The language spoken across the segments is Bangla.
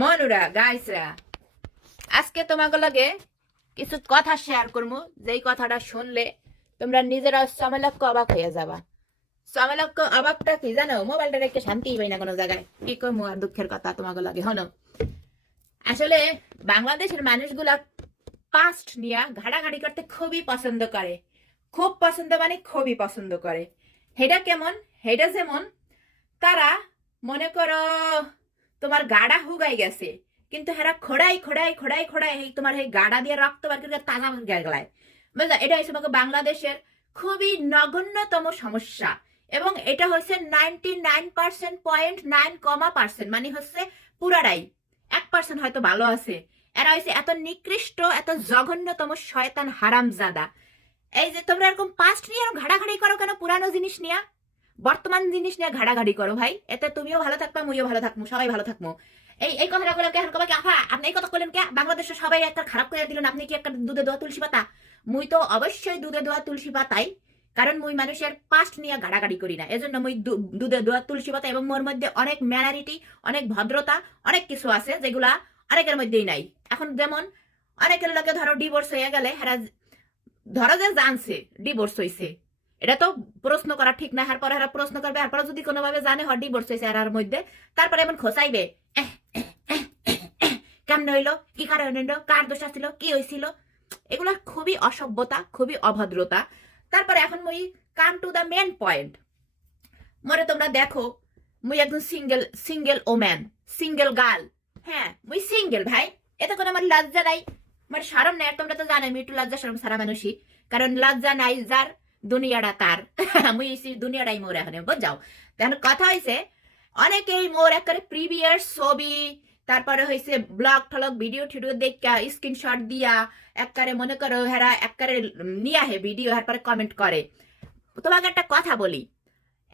মনুরা গাইসরা আজকে তোমাকে লগে কিছু কথা শেয়ার করব যেই কথাটা শুনলে তোমরা নিজেরা সমেলক্ষ অবাক হয়ে যাবা। সমেলক্ষ অবাকটা কি জানো? মোবাইলটা একটু শান্তি পাই না কোনো জায়গায়। কি করব আর দুঃখের কথা তোমাকে লাগে, হনো? আসলে বাংলাদেশের মানুষগুলা পাস্ট নিয়ে ঘাড়াঘাড়ি করতে খুবই পছন্দ করে। খুব পছন্দ মানে খুবই পছন্দ করে। হেটা কেমন? হেটা যেমন, তারা মনে করো তোমার গাড়া হুগাই গেছে। কিন্তু হেরা খোড়াই খোড়াই খোড়াই খোড়াই এই তোমার এই গাড়া দিয়ে রক্ত বার করে তাজা গেলায়। বুঝলা? এটা হচ্ছে আমাকে বাংলাদেশের খুবই নগণ্যতম সমস্যা। এবং এটা হচ্ছে ninety nine percent point nine কমা পার্সেন্ট মানে হচ্ছে পুরাটাই এক পার্সেন্ট হয়তো ভালো আছে। এরা হচ্ছে এত নিকৃষ্ট, এত জঘন্যতম শয়তান হারামজাদা। এই যে তোমরা এরকম পাস্ট নিয়ে এরকম ঘাড়াঘাড়ি করো কেন পুরানো জিনিস নিয়ে? বর্তমান জিনিস নিয়ে ঘাড়াঘাড়ি করো ভাই। এতে তুমিও ভালো থাকবা, মুইও ভালো থাকব, সবাই ভালো থাকব। এই এই কথাটা বলে কে কবে আফা আপনি এই কথা বললেন কে? বাংলাদেশের সবাই একটা খারাপ করে দিলেন আপনি কি একটা দুধে দোয়া তুলসী পাতা? মুই তো অবশ্যই দুধে দোয়া তুলসী পাতাই, কারণ মুই মানুষের পাস্ট নিয়ে গাড়াগাড়ি করি না। এজন্য মুই দুধে দোয়া তুলসী পাতা এবং মোর মধ্যে অনেক ম্যানারিটি অনেক ভদ্রতা, অনেক কিছু আছে যেগুলা অনেকের মধ্যেই নাই। এখন যেমন অনেকের লোকে ধরো ডিভোর্স হয়ে গেলে হেরা ধরো যে জানছে ডিভোর্স হয়েছে এটা তো প্রশ্ন করা ঠিক না হার পরে হারা প্রশ্ন করবে আর পরে যদি কোনোভাবে জানে হ ডিভোর্স হয়েছে আর মধ্যে, তারপরে এমন খোসাইবে কেমন হইল? কি কারণে হইল? কার দোষ ছিল কি হয়েছিল এগুলো খুবই অসভ্যতা, খুবই অভদ্রতা। তারপরে এখন মুই come to the main point মরে তোমরা দেখো, মুই একজন single single woman single girl হ্যাঁ মুই সিঙ্গেল ভাই। এতে কোনো আমার লজ্জা নাই। আমার সরম নাই তোমরা তো জানো আমি একটু লজ্জা সরম সারা মানুষই। কারণ লজ্জা নাই যার। দুনিয়াটা তার মুই দুনিয়াটাই মোর এখন বুঝাও তখন কথা হয়েছে অনেকেই মোর একেবারে প্রিভিয়াস ছবি, তারপরে হয়েছে ব্লগ ঠলগ ভিডিও টিডিও দেখা স্ক্রিনশট দিয়া, একবারে মনে করো হেরা একবারে নিয়ে আহে ভিডিও পরে কমেন্ট করে। তোমাকে একটা কথা বলি,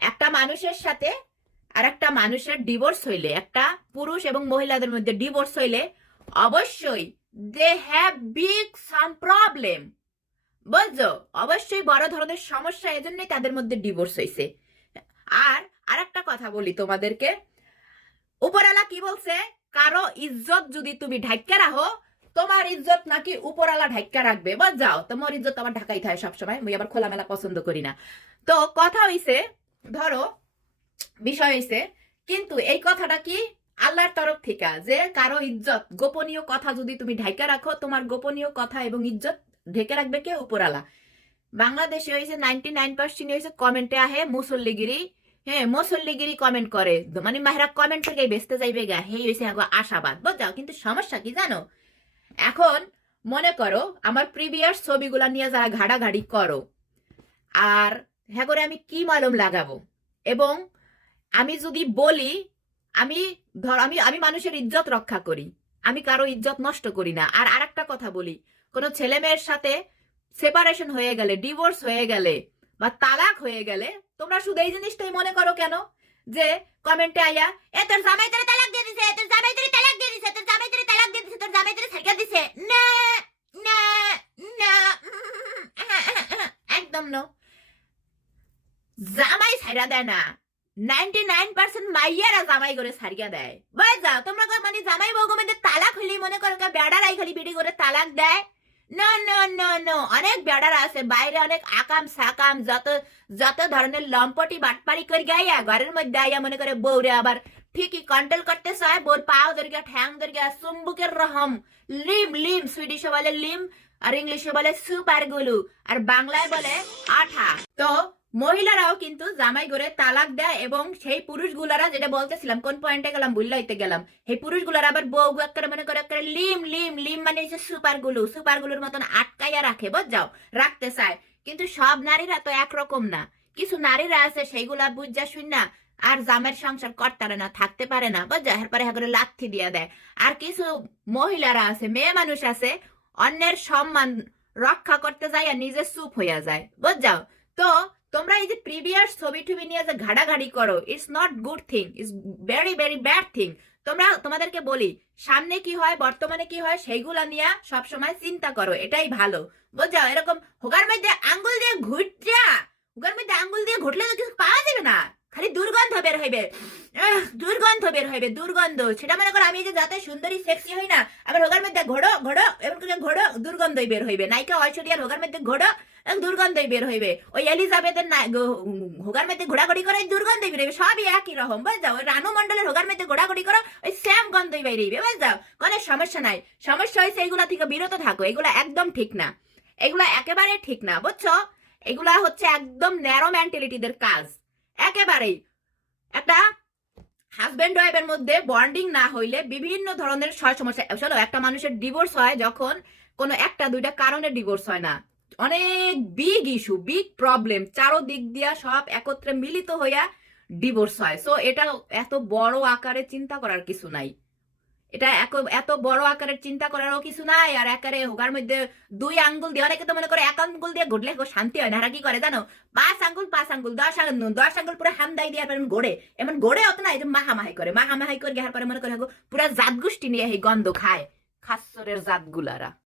একটা মানুষের সাথে আর একটা মানুষের ডিভোর্স হইলে, একটা পুরুষ এবং মহিলাদের মধ্যে ডিভোর্স হইলে, অবশ্যই they have big some problem বুঝছ অবশ্যই বড় ধরনের সমস্যা এজন্যই তাদের মধ্যে ডিভোর্স হয়েছে আর আরেকটা কথা বলি তোমাদেরকে। উপরালা কি বলছে? কারও ইজ্জত যদি তুমি ঢাক্কা রাখো, তোমার ইজ্জত নাকি উপরালা ঢাক্কা রাখবে। বা যাও, তোমার ইজ্জত আমার ঢাকাই থাকে সবসময়, মুই আবার খোলামেলা পছন্দ করি না। তো কথা হইছে, ধরো, বিষয় হইছে, কিন্তু এই কথাটা কি আল্লাহর তরফ থেকে যে কারও ইজ্জত, গোপনীয় কথা যদি তুমি ঢাইকা রাখো, তোমার গোপনীয় কথা এবং ইজ্জত ঢেকে রাখবে কে? উপরালা বাংলাদেশে হয়েছে নাইনটি নাইন পার্সেন্ট হয়েছে কমেন্টে আহে, মুসল্লিগিরি হ্যাঁ মুসল্লিগিরি কমেন্ট করে। মানে মাহেরা কমেন্ট থেকে বেসতে যাইবে গা। হে হয়েছে আশাবাদ। বুঝাও, কিন্তু সমস্যা কি জানো? এখন মনে করো আমার প্রিভিয়াস ছবিগুলা নিয়ে যারা ঘাড়াঘাড়ি করো, আর হ্যাঁ করে আমি কি মালুম লাগাবো? এবং আমি যদি বলি, আমি ধর আমি আমি মানুষের ইজ্জত রক্ষা করি, আমি কারও ইজ্জত নষ্ট করি না। আর আরেকটা কথা বলি কোনো ছেলে মেয়ের সাথে সেপারেশন হয়ে গেলে ডিভোর্স হয়ে গেলে বা তালাক হয়ে গেলে, তোমরা শুধু এই জিনিসটাই মনে করো কেন? যে কমেন্টে আইয়া এ, তোর জামাই তোরে তালাক দিয়ে দিছে, তোর জামাই তোরে তালাক দিয়ে দিছে, তোর জামাই তোরে তালাক দিয়ে দিছে, তোর জামাই তোরে ছাড়িয়ে দিছে। না না না একদম নো জামাই ছাইরা দেয় না। নাইনটি নাইন পার্সেন্ট মাইয়ারা জামাই করে সারিয়া দেয়। বাই যাও তোমরা মানে জামাই বউ তালাক হইলি মনে করো কে বেড়ারাই খালি বিড়ি করে তালাক দেয়। No no no no. অনেক বেড়ার আছে। বাইরে অনেক আকাম সাকাম, যত যত ধরনের লম্পটি বাটপারি করে গাইয়া ঘরের মধ্যে আইয়া মনে করে, বউরে, আবার ঠিকই কন্ট্রোল করতে চায় বোর পাও দরগা, ঠ্যাং দরগা, চুম্বুকের রহম। লিম লিম সুইডিশে বলে লিম, আর ইংলিশে বলে সুপার গুলু আর বাংলায় বলে আঠা। তো মহিলারাও কিন্তু জামাই করে তালাক দেয় এবং সেই পুরুষগুলারা যেটা বলতেছিলাম, কোন পয়েন্টে গেলাম, বুল্লাইতে গেলাম। সেই পুরুষগুলার আবার বউ একটা মনে করে একটা লিম লিম লিম মানে হচ্ছে সুপার গুলু, সুপার গুলুর মতন আটকাইয়া রাখে যাও রাখতে চায়। কিন্তু সব নারীরা তো একরকম না। কিছু নারীরা আছে সেইগুলা বুঝা শুন না আর জামের সংসার করতে না, থাকতে পারে না বুঝা এরপরে হ্যাঁ করে লাথি দিয়ে দেয়। আর কিছু মহিলারা আছে, মেয়ে মানুষ আছে, অন্যের সম্মান রক্ষা করতে যায় আর নিজে চুপ হইয়া যায় বুঝাও তো তোমরা এই যে প্রিভিয়াস ছবি টুবি নিয়ে যে ঘাড়াঘাড়ি করো it's not good thing it's very very bad thing তোমরা, তোমাদেরকে বলি, সামনে কি হয়, বর্তমানে কি হয়, সেইগুলা নিয়ে সবসময় চিন্তা করো, এটাই ভালো। বোঝাও এরকম হোগার মধ্যে আঙ্গুল দিয়ে ঘুরটা হোগার মধ্যে আঙ্গুল দিয়ে ঘুটলে তো কিছু পাওয়া যাবে না, খালি দুর্গন্ধ বের হইবে। দুর্গন্ধ বের হইবে দুর্গন্ধ। সেটা মনে করো আমি যে যাতে সুন্দরী সেক্সি হই না আবার হোগার মধ্যে ঘোড়ো ঘোড়ো এমন করে ঘোড়ো দুর্গন্ধই বের হইবে। নায়িকা ঐশ্বরিয়ার হোগার মধ্যে ঘোড়ো আহ, দুর্গন্ধই বের হইবে। ওই এলিজাবেথের হোগার মধ্যে ঘোড়াঘড়ি করে দুর্গন্ধই বের হইবে। সবই একই রকম বুঝ যাও? রানু মন্ডলের হোগার মধ্যে ঘোড়াঘড়ি করো ওই স্যাম গন্ধই বের হইবে বুঝ যাও? কোনো সমস্যা নাই। সমস্যা হয়েছে এগুলা থেকে বিরত থাকো এগুলা একদম ঠিক না। এগুলা একেবারে ঠিক না বুঝছ? এগুলা হচ্ছে একদম ন্যারো মেন্টালিটিদের কাজ। একেবারেই। একটা হাজবেন্ড ওয়াইফের মধ্যে বন্ডিং না হইলে বিভিন্ন ধরনের সয় সমস্যা চলো একটা মানুষের ডিভোর্স হয় যখন কোনো একটা, দুইটা কারণে ডিভোর্স হয় না। অনেক বিগ ইস্যু বিগ প্রবলেম চারো দিক দিয়া সব একত্রে মিলিত হইয়া ডিভোর্স হয়। সো এটা এত বড় আকারে চিন্তা করার কিছু নাই। এটা এত বড় আকারের চিন্তা করারও কিছু নাই, আর একারে হোগার মধ্যে দুই আঙ্গুল দিয়ে অনেকে তো মনে করে এক আঙ্গুল দিয়ে ঘটলে শান্তি হয় না কি করে জানো? পাঁচ আঙ্গুল পাঁচ আঙ্গুল, দশ আঙ্গুল দশ আঙ্গুল পুরো হামদাই দিয়ে এমন গোড়ে এমন গোড়ে অত না, এই যে মাহামাহি করে মাহামাহি করে গেহার পরে মনে করে পুরা জাত গোষ্ঠী নিয়ে এই গন্ধ খায়। খাসরের জাতগুলারা।